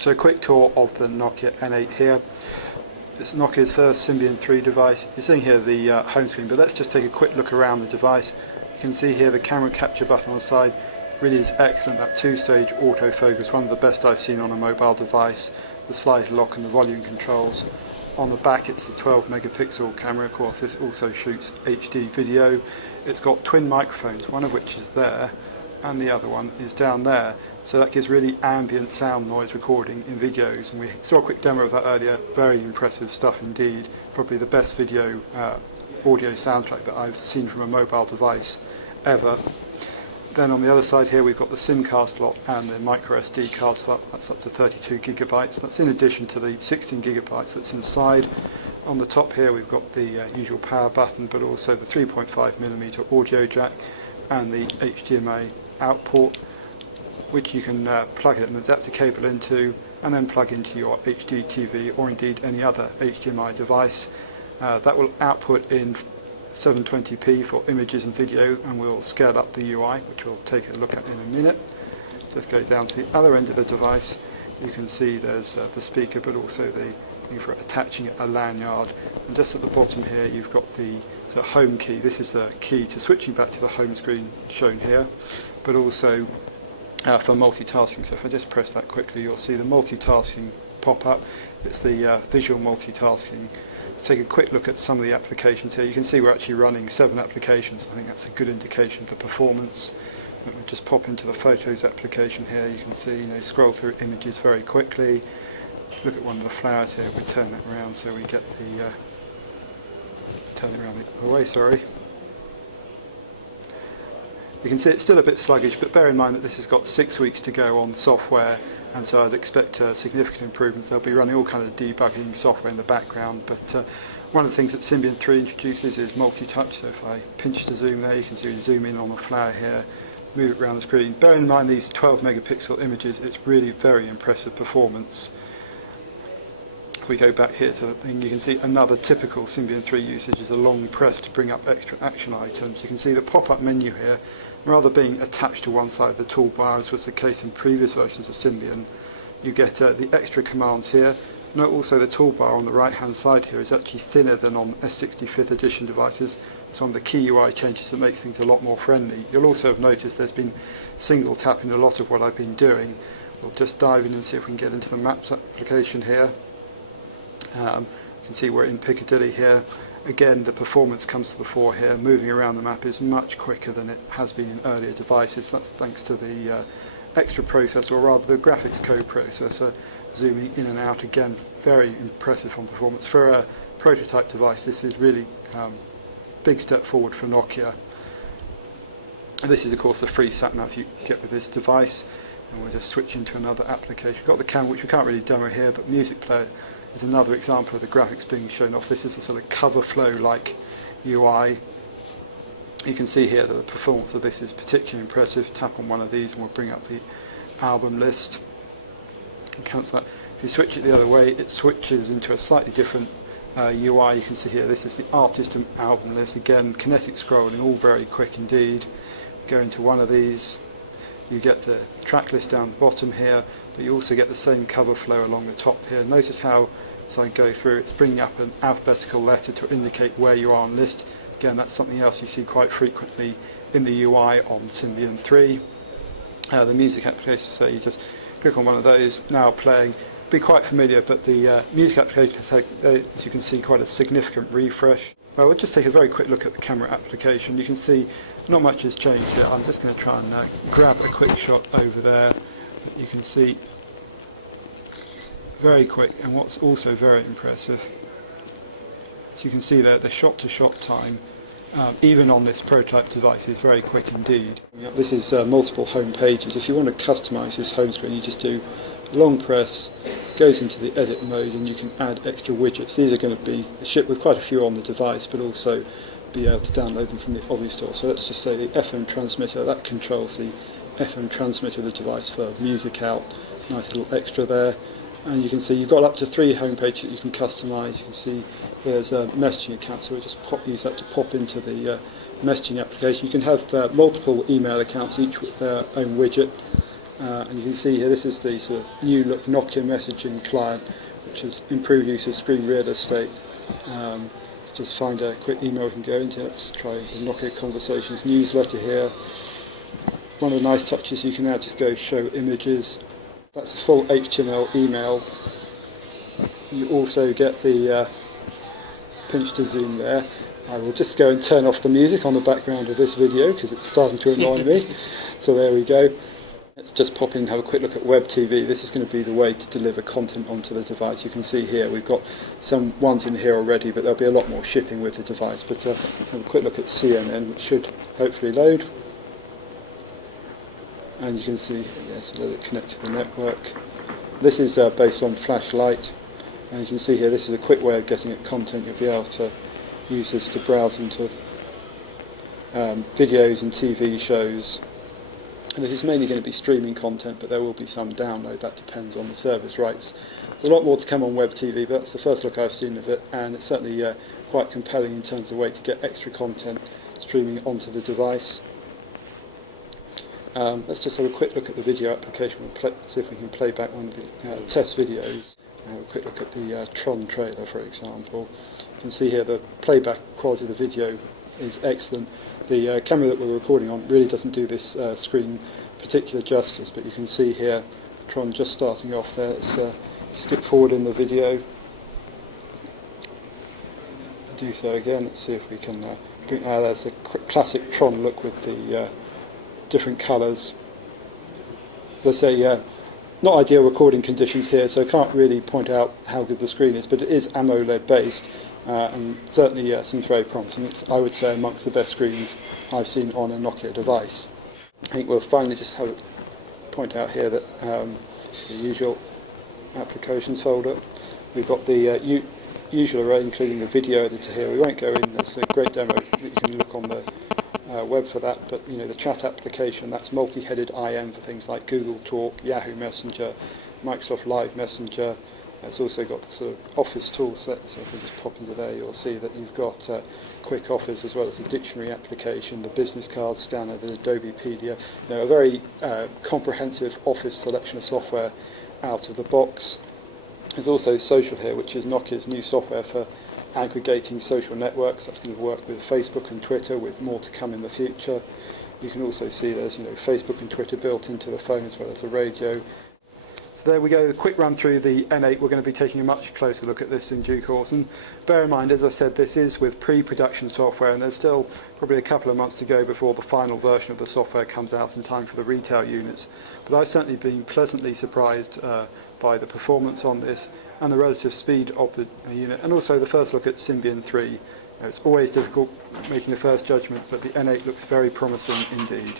So a quick tour of the Nokia N8 here. It's Nokia's first Symbian 3 device. You're seeing here the home screen, but let's just take a quick look around the device. You can see here the camera capture button on the side really is excellent. That two-stage autofocus, one of the best I've seen on a mobile device. The slide lock and the volume controls. On the back it's the 12 megapixel camera. Of course this also shoots HD video. It's got twin microphones, one of which is there and the other one is down there. So that gives really ambient sound noise recording in videos, and we saw a quick demo of that earlier. Very impressive stuff indeed. Probably the best video audio soundtrack that I've seen from a mobile device ever. Then on the other side here we've got the SIM card slot and the micro SD card slot. That's up to 32 gigabytes. That's in addition to the 16 gigabytes that's inside. On the top here we've got the usual power button, but also the 3.5mm audio jack and the HDMI out port, which you can plug an adapter cable into and then plug into your HD TV or indeed any other HDMI device. That will output in 720p for images and video, and we'll scale up the UI, which we'll take a look at in a minute. Just go down to the other end of the device. You can see there's the speaker, but also the thing for attaching a lanyard. And just at the bottom here you've got the home key. This is the key to switching back to the home screen shown here, but also for multitasking. So if I just press that quickly, you'll see the multitasking pop up. It's the visual multitasking. Let's take a quick look at some of the applications here. You can see we're actually running 7 applications. I think that's a good indication of the performance. Let me just pop into the Photos application here. You can see, scroll through images very quickly. Look at one of the flowers here. We turn it around so we get the turn it around the other way. Sorry. You can see it's still a bit sluggish, but bear in mind that this has got 6 weeks to go on software, and so I'd expect significant improvements. They'll be running all kinds of debugging software in the background, but one of the things that Symbian 3 introduces is multi-touch. So if I pinch to zoom there, you can see we zoom in on the flower here, move it around the screen. Bear in mind these 12 megapixel images, it's really very impressive performance. If we go back here to the thing, you can see another typical Symbian 3 usage is a long press to bring up extra action items. You can see the pop-up menu here, rather being attached to one side of the toolbar, as was the case in previous versions of Symbian. You get the extra commands here. Note also the toolbar on the right hand side here is actually thinner than on S65th edition devices. It's one of the key UI changes that makes things a lot more friendly. You'll also have noticed there's been single tapping a lot of what I've been doing. We'll just dive in and see if we can get into the Maps application here. You can see we're in Piccadilly here. Again, the performance comes to the fore here. Moving around the map is much quicker than it has been in earlier devices. That's thanks to the extra processor, or rather the graphics code processor, zooming in and out. Again, very impressive on performance. For a prototype device, this is really a big step forward for Nokia. And this is, of course, the free sat-nav you get with this device. And we'll just switch into another application. We've got the camera, which we can't really demo here, but music player is another example of the graphics being shown off. This is a sort of cover flow-like UI. You can see here that the performance of this is particularly impressive. Tap on one of these and we'll bring up the album list. And cancel that. If you switch it the other way, it switches into a slightly different UI. You can see here this is the artist and album list. Again, kinetic scrolling, all very quick indeed. Go into one of these. You get the track list down the bottom here, but you also get the same cover flow along the top here. Notice how, as I go through, it's bringing up an alphabetical letter to indicate where you are on the list. Again, that's something else you see quite frequently in the UI on Symbian 3. The music application, so you just click on one of those, now playing. Be quite familiar, but the music application has had, as you can see, quite a significant refresh. Well, we'll just take a very quick look at the camera application. You can see not much has changed here. I'm just going to try and grab a quick shot over there. You can see very quick, and what's also very impressive, as you can see there, the shot-to-shot time, even on this prototype device, is very quick indeed. This is multiple home pages. If you want to customize this home screen, you just do long press, goes into the edit mode, and you can add extra widgets. These are going to be shipped with quite a few on the device, but also be able to download them from the Obvious Store. So let's just say the FM transmitter, that controls the FM transmitter of the device for music out. Nice little extra there. And you can see you've got up to 3 home pages that you can customize. You can see there's a messaging account, so we'll just use that to pop into the messaging application. You can have multiple email accounts, each with their own widget. and you can see here this is the sort of new look Nokia messaging client, which has improved use of screen real estate. Let's just find a quick email we can go into. Let's try the Nokia Conversations newsletter here. One of the nice touches, you can now just go show images. That's a full HTML email. You also get the pinch to zoom there. I will just go and turn off the music on the background of this video because it's starting to annoy me. So there we go. Let's just pop in and have a quick look at Web TV. This is going to be the way to deliver content onto the device. You can see here we've got some ones in here already, but there'll be a lot more shipping with the device. But have a quick look at CNN, which should hopefully load. And you can see, yes, let it connect to the network. This is based on flashlight. And you can see here, this is a quick way of getting at content. You'll be able to use this to browse into videos and TV shows. And this is mainly going to be streaming content, but there will be some download. That depends on the service rights. There's a lot more to come on Web TV, but that's the first look I've seen of it, and it's certainly quite compelling in terms of a way to get extra content streaming onto the device. Let's just have a quick look at the video application. We'll see if we can play back one of the test videos. Have a quick look at the Tron trailer, for example. You can see here the playback quality of the video is excellent. The camera that we're recording on really doesn't do this screen particular justice, but you can see here Tron just starting off there. Let's skip forward in the video. Do so again. Let's see if we can bring. There's a classic Tron look with the different colours. As I say, not ideal recording conditions here, so I can't really point out how good the screen is, but it is AMOLED based. And certainly seems very promising. It's, I would say, amongst the best screens I've seen on a Nokia device. I think we'll finally just have a point out here that the usual applications folder. We've got the usual array, including the video editor here. We won't go in. There's a great demo that you can look on the web for that. But you know, the chat application, that's multi-headed IM for things like Google Talk, Yahoo Messenger, Microsoft Live Messenger. It's also got the sort of Office tool set, so if we just pop into there, you'll see that you've got Quick Office as well as the dictionary application, the business card scanner, the Adobe PDF. You know, a very comprehensive Office selection of software out of the box. There's also Social here, which is Nokia's new software for aggregating social networks. That's going to work with Facebook and Twitter, with more to come in the future. You can also see there's Facebook and Twitter built into the phone as well as the radio. So there we go, a quick run through the N8. We're going to be taking a much closer look at this in due course. And bear in mind, as I said, this is with pre-production software, and there's still probably a couple of months to go before the final version of the software comes out in time for the retail units. But I've certainly been pleasantly surprised by the performance on this and the relative speed of the unit, and also the first look at Symbian 3. It's always difficult making a first judgment, but the N8 looks very promising indeed.